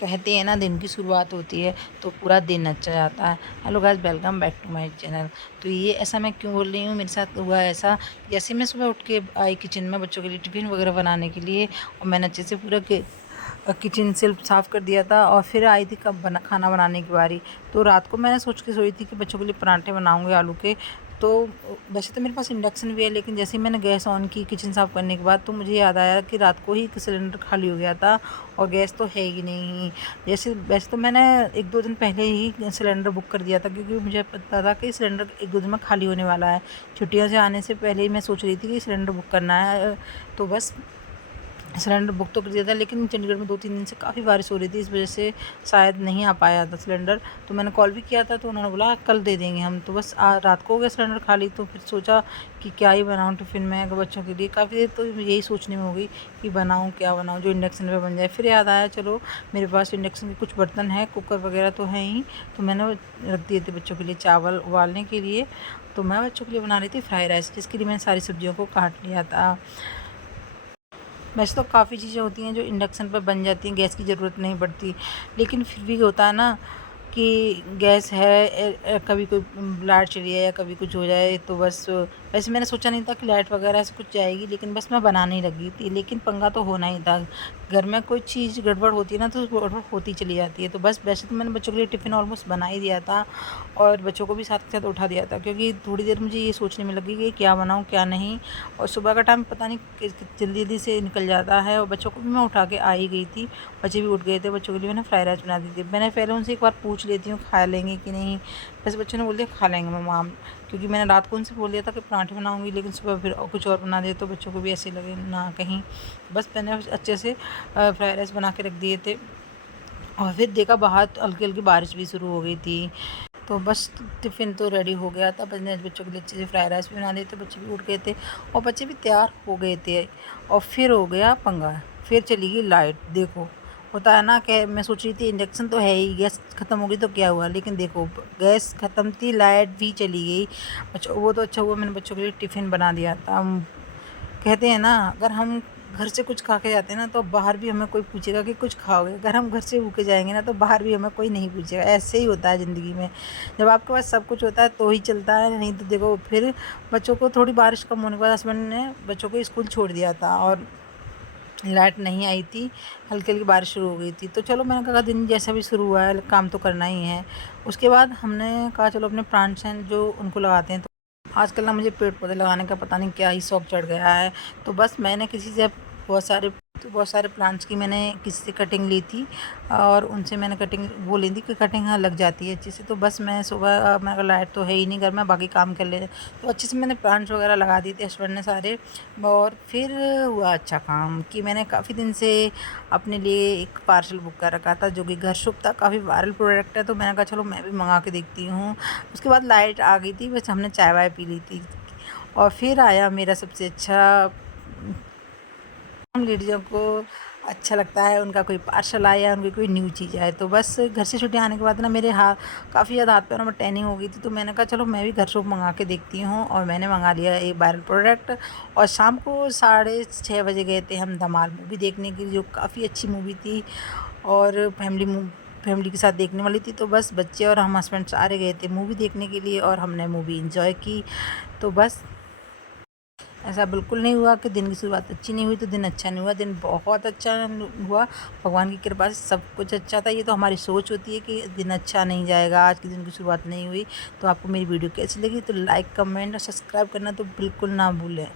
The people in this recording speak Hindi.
कहते हैं ना, दिन की शुरुआत होती है तो पूरा दिन अच्छा जाता है। Hello guys, welcome back to my channel. तो ये ऐसा मैं क्यों बोल रही हूँ, मेरे साथ हुआ ऐसा। जैसे मैं सुबह उठ के आई किचन में बच्चों के लिए टिफ़िन वगैरह बनाने के लिए, और मैंने अच्छे से पूरा किचन सिर्फ साफ़ कर दिया था, और फिर आई थी कब खाना बनाने की बारी। तो रात को मैंने सोच के सोई थी कि बच्चों के लिए पराठे बनाऊंगे आलू के। तो वैसे तो मेरे पास इंडक्शन भी है, लेकिन जैसे ही मैंने गैस ऑन की किचन साफ़ करने के बाद, तो मुझे याद आया कि रात को ही सिलेंडर खाली हो गया था और गैस तो है ही नहीं। जैसे वैसे तो मैंने 1-2 दिन पहले ही सिलेंडर बुक कर दिया था, क्योंकि मुझे पता था कि सिलेंडर 1-2 दिन में खाली होने वाला है। छुट्टियों से आने से पहले ही मैं सोच रही थी कि सिलेंडर बुक करना है। तो बस सिलेंडर बुक तो कर दिया था, लेकिन चंडीगढ़ में 2-3 दिन से काफ़ी बारिश हो रही थी, इस वजह से शायद नहीं आ पाया था सिलेंडर। तो मैंने कॉल भी किया था, तो उन्होंने बोला कल दे देंगे हम। तो बस रात को हो गया सिलेंडर खाली। तो फिर सोचा कि क्या ही बनाऊँ टिफ़िन में अगर बच्चों के लिए। काफ़ी देर तो यही सोचने में हो गई कि बनाऊँ क्या बनाऊँ जो इंडक्शन पे बन जाए। फिर याद आया, चलो मेरे पास इंडक्शन के कुछ बर्तन हैं, कुकर वगैरह तो हैं ही। तो मैंने रख दिए थे बच्चों के लिए चावल उबालने के लिए। तो मैं बच्चों के लिए बना रही थी फ्राइड राइस, जिसके लिए मैंने सारी सब्जियों को काट लिया था। वैसे तो काफ़ी चीज़ें होती हैं जो इंडक्शन पर बन जाती हैं, गैस की ज़रूरत नहीं पड़ती। लेकिन फिर भी होता है ना कि गैस है, कभी कोई लाइट चली जाए या कभी कुछ हो जाए, तो बस वैसे मैंने सोचा नहीं था कि लाइट वगैरह से कुछ जाएगी, लेकिन बस मैं बनाने ही लगी थी। लेकिन पंगा तो होना ही था। घर में कोई चीज़ गड़बड़ होती है ना, तो गड़बड़ होती चली जाती है। तो बस वैसे तो मैंने बच्चों के लिए टिफ़िन ऑलमोस्ट बना ही दिया था, और बच्चों को भी साथ के साथ उठा दिया था, क्योंकि थोड़ी देर मुझे ये सोचने में लगी कि क्या बनाऊँ क्या नहीं। और सुबह का टाइम पता नहीं जल्दी जल्दी से निकल जाता है, और बच्चों को भी मैं उठा के आ ही गई थी। बच्चे भी उठ गए थे। बच्चों के लिए मैंने फ्राइड राइस बना दी थी। मैंने पहले उनसे एक बार पूछ लेती हूँ खा लेंगे कि नहीं। वैसे बच्चों ने बोल दिया खा लेंगे मम्मा, क्योंकि मैंने रात को उनसे बोल दिया था कि पराठे बनाऊंगी, लेकिन सुबह फिर कुछ और बना दिया, तो बच्चों को भी ऐसे लगे ना कहीं। बस मैंने अच्छे से फ्राइड राइस बना के रख दिए थे। और फिर देखा बाहर तो हल्की हल्की बारिश भी शुरू हो गई थी। तो बस टिफ़िन तो रेडी हो गया था। मैंने बच्चों के लिए अच्छे से फ्राइड राइस भी बना दिए थे। बच्चे भी उठ गए थे और बच्चे भी तैयार हो गए थे। और फिर हो गया पंगा, फिर चली गई लाइट। देखो, होता है ना कि मैं सोच रही थी इंडक्शन तो है ही, गैस ख़त्म हो गई तो क्या हुआ, लेकिन देखो गैस ख़त्म थी, लाइट भी चली गई। बच्चों वो तो अच्छा हुआ मैंने बच्चों के लिए टिफ़िन बना दिया था। कहते हैं ना, अगर हम घर से कुछ खा के जाते हैं ना, तो बाहर भी हमें कोई पूछेगा कि कुछ खाओगे। अगर हम घर से भूखे जाएंगे ना, तो बाहर भी हमें कोई नहीं पूछेगा। ऐसे ही होता है ज़िंदगी में। जब आपके पास सब कुछ होता है तो ही चलता है, नहीं तो देखो फिर बच्चों को थोड़ी बारिश कम होने के बाद हस्बैंड ने बच्चों को स्कूल छोड़ दिया था, और लाइट नहीं आई थी। हल्की हल्की बारिश शुरू हो गई थी। तो चलो मैंने कहा दिन जैसा भी शुरू हुआ है, काम तो करना ही है। उसके बाद हमने कहा चलो अपने प्लांट्स हैं जो उनको लगाते हैं। तो आजकल ना मुझे पेड़ पौधे लगाने का पता नहीं क्या ही शौक चढ़ गया है। तो बस मैंने किसी से बहुत सारे प्लांट्स की मैंने किसी से कटिंग ली थी, और उनसे मैंने कटिंग वो ली थी कि कटिंग हाँ लग जाती है अच्छे से। तो बस मैं सुबह मेरा लाइट तो है ही नहीं घर में, बाकी काम कर ले, तो अच्छे से मैंने प्लांट्स वगैरह लगा दिए थे हस्बैंड ने सारे। और फिर हुआ अच्छा काम कि मैंने काफ़ी दिन से अपने लिए एक पार्सल बुक कर रखा था, जो कि घर शुभ था, काफ़ी वायरल प्रोडक्ट है। तो मैंने कहा चलो मैं भी मंगा के देखती हूँ। उसके बाद लाइट आ गई थी, बस हमने चाय वाय पी ली थी। और फिर आया मेरा सबसे अच्छा, हम लेडीज़ों को अच्छा लगता है उनका कोई पार्सल आए या उनकी कोई न्यू चीज़ आए। तो बस घर से छुट्टी आने के बाद ना मेरे हाथ काफ़ी ज़्यादा हाथ पैरों में टैनिंग हो गई थी। तो मैंने कहा चलो मैं भी घर से मंगा के देखती हूँ, और मैंने मंगा लिया एक वायरल प्रोडक्ट। और शाम को 6:30 बजे गए थे हम धमाल मूवी देखने के लिए, जो काफ़ी अच्छी मूवी थी, और फैमिली के साथ देखने वाली थी। तो बस बच्चे और हम हस्बैंड सारे गए थे मूवी देखने के लिए, और हमने मूवी इंजॉय की। तो बस ऐसा बिल्कुल नहीं हुआ कि दिन की शुरुआत अच्छी नहीं हुई तो दिन अच्छा नहीं हुआ। दिन बहुत अच्छा हुआ, भगवान की कृपा से सब कुछ अच्छा था। ये तो हमारी सोच होती है कि दिन अच्छा नहीं जाएगा, आज के दिन की शुरुआत नहीं हुई। तो आपको मेरी वीडियो कैसी लगी, तो लाइक कमेंट और सब्सक्राइब करना तो बिल्कुल ना भूलें।